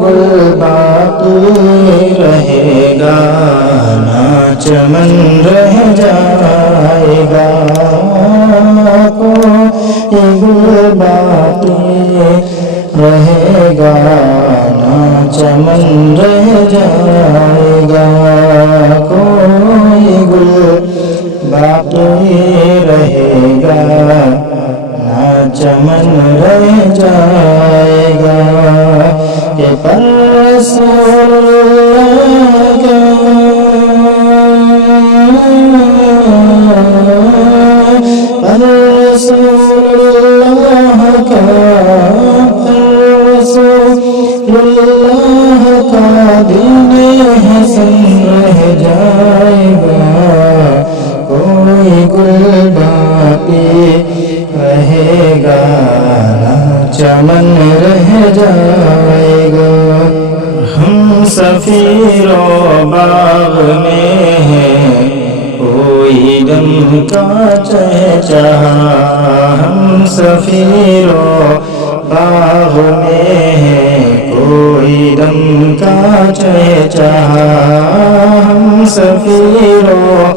گل باقی رہے گا نہ چمن رہ جائے گا کوئی گل باقی رہے گا نہ چمن رہ جائے گا کوئی گل باقی رہے گا نہ چمن رہ جائے گا کہ پر رسول اللہ کا پر رسول اللہ کا پر رسول اللہ کا دین حسن رہ جائے گا کوئی گل باقی رہے گا نہ چمن رہ جائے گا ہم سفیر و باغ میں ہیں کوئی دم کا چہچہا ہم سفیر و باغ میں ہیں کوئی دم کا چہچہا ہم سفیر و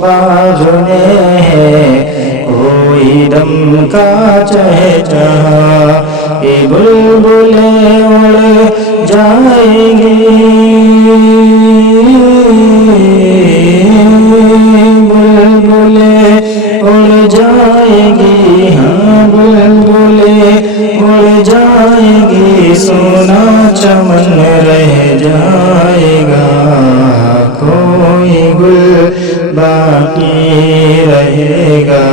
باغ میں ہیں کوئی دم کا چہچہا یہ بلبلیں اڑ جائیں گی بلبلیں اڑ جائیں گی ہاں بلبلیں اڑ جائیں گی سونا چمن رہ جائے گا کوئی گل باقی رہے گا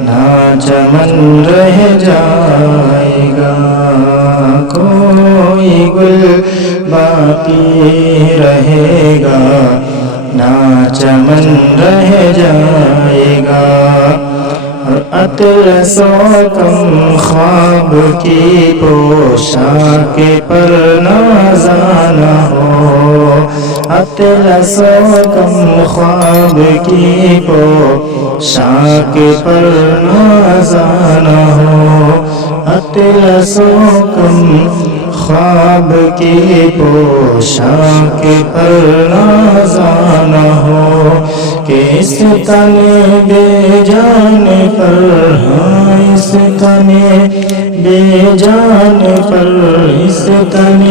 نہ چمن رہ جائے گا کوئی گل باقی رہے گا نہ چمن رہ جائے گا اور اطلس و کم خواب کی پوشاک پر نازانا ہو اطلس و کم خواب کی پوشاک پر نازانا ہو اطلس و کم خواب کی پوشاک پر نازانا ہو کہ اس تن بے جان پر ہاں اس تن بے جان پر اس تن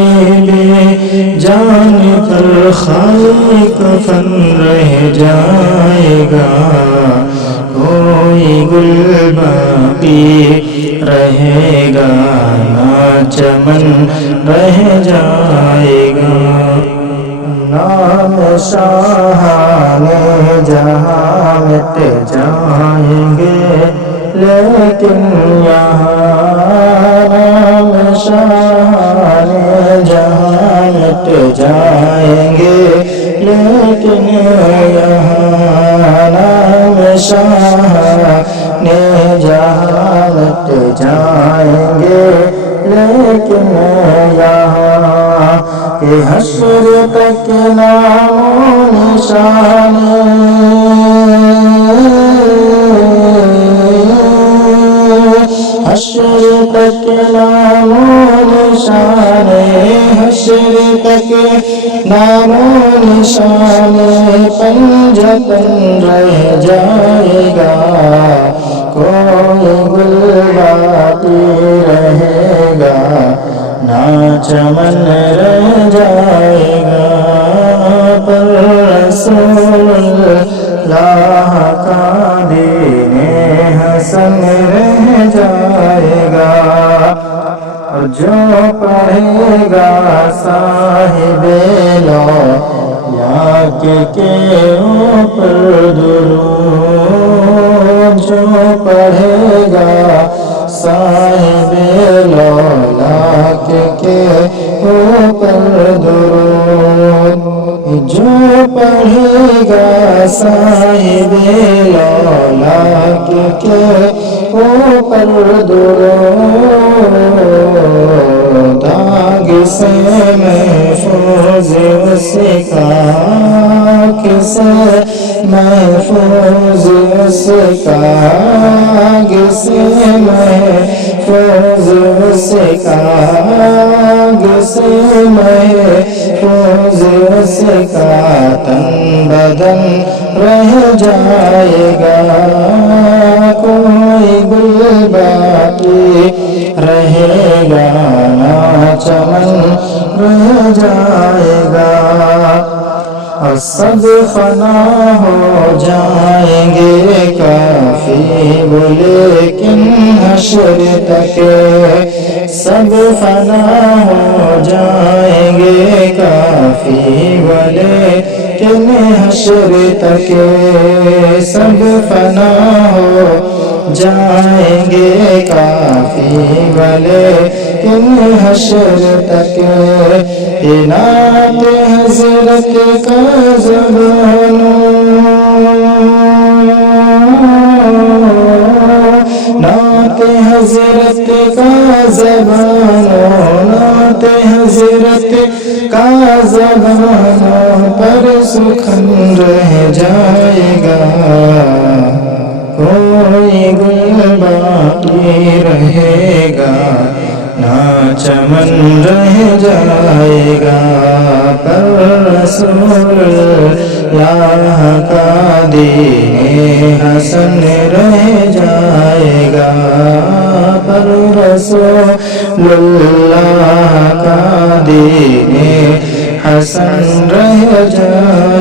بے جان پر خالی کفن رہ جائے گا کوئی گل باقی رہے گا نہ چمن رہ جائے گا نام شاہان جہاں مٹ جائیں گے لیکن یہاں نام شاہان جہاں مٹ جائیں گے لیکن یہاں نام شاہان جہاں مٹ جائیں گے لیکن یہاں کہ حشر تک نام و نشان حشر تک نام و نشان حشر تک نام و نشان پنجتن رہ جائے گا کوئی گل باقی رہے گا نہ چمن رہ جائے گا پر رسول اللہ کا دین حسن رہ جائے گا اور جو پڑھے گا صاحب لاک کے اوپر درود جو پڑھے گا صاحب لاک کے اوپر درود جو پڑھے گا صاحب لاک کے اوپر درود داغ سے محفوظ اس کا کسے محفوظ اس کا کسے محفوظ محفوظ اس کا سے محفوظ اس کا تن بدن رہ جائے گا کوئی گل باقی رہے گا نہ چمن رہ جائے گا اور سب فنا ہو جائیں گے کافی وہ لیکن حشر تک سب فنا ہو جائیں گے کافی وہ لیکن حشر تک سب فنا ہو جائیں گے کافی والے کن حشر تک انعت حضرت کا زبانوں نعت حضرت کا زبانوں نعت حضرت کا زبانوں پر سخن رہ جائے گا کوئی گل باقی رہے گا نہ چمن رہ جائے گا پر رسول اللہ کا دین حسن رہ جائے گا پر رسول اللہ کا دین حسن رہ جائے گا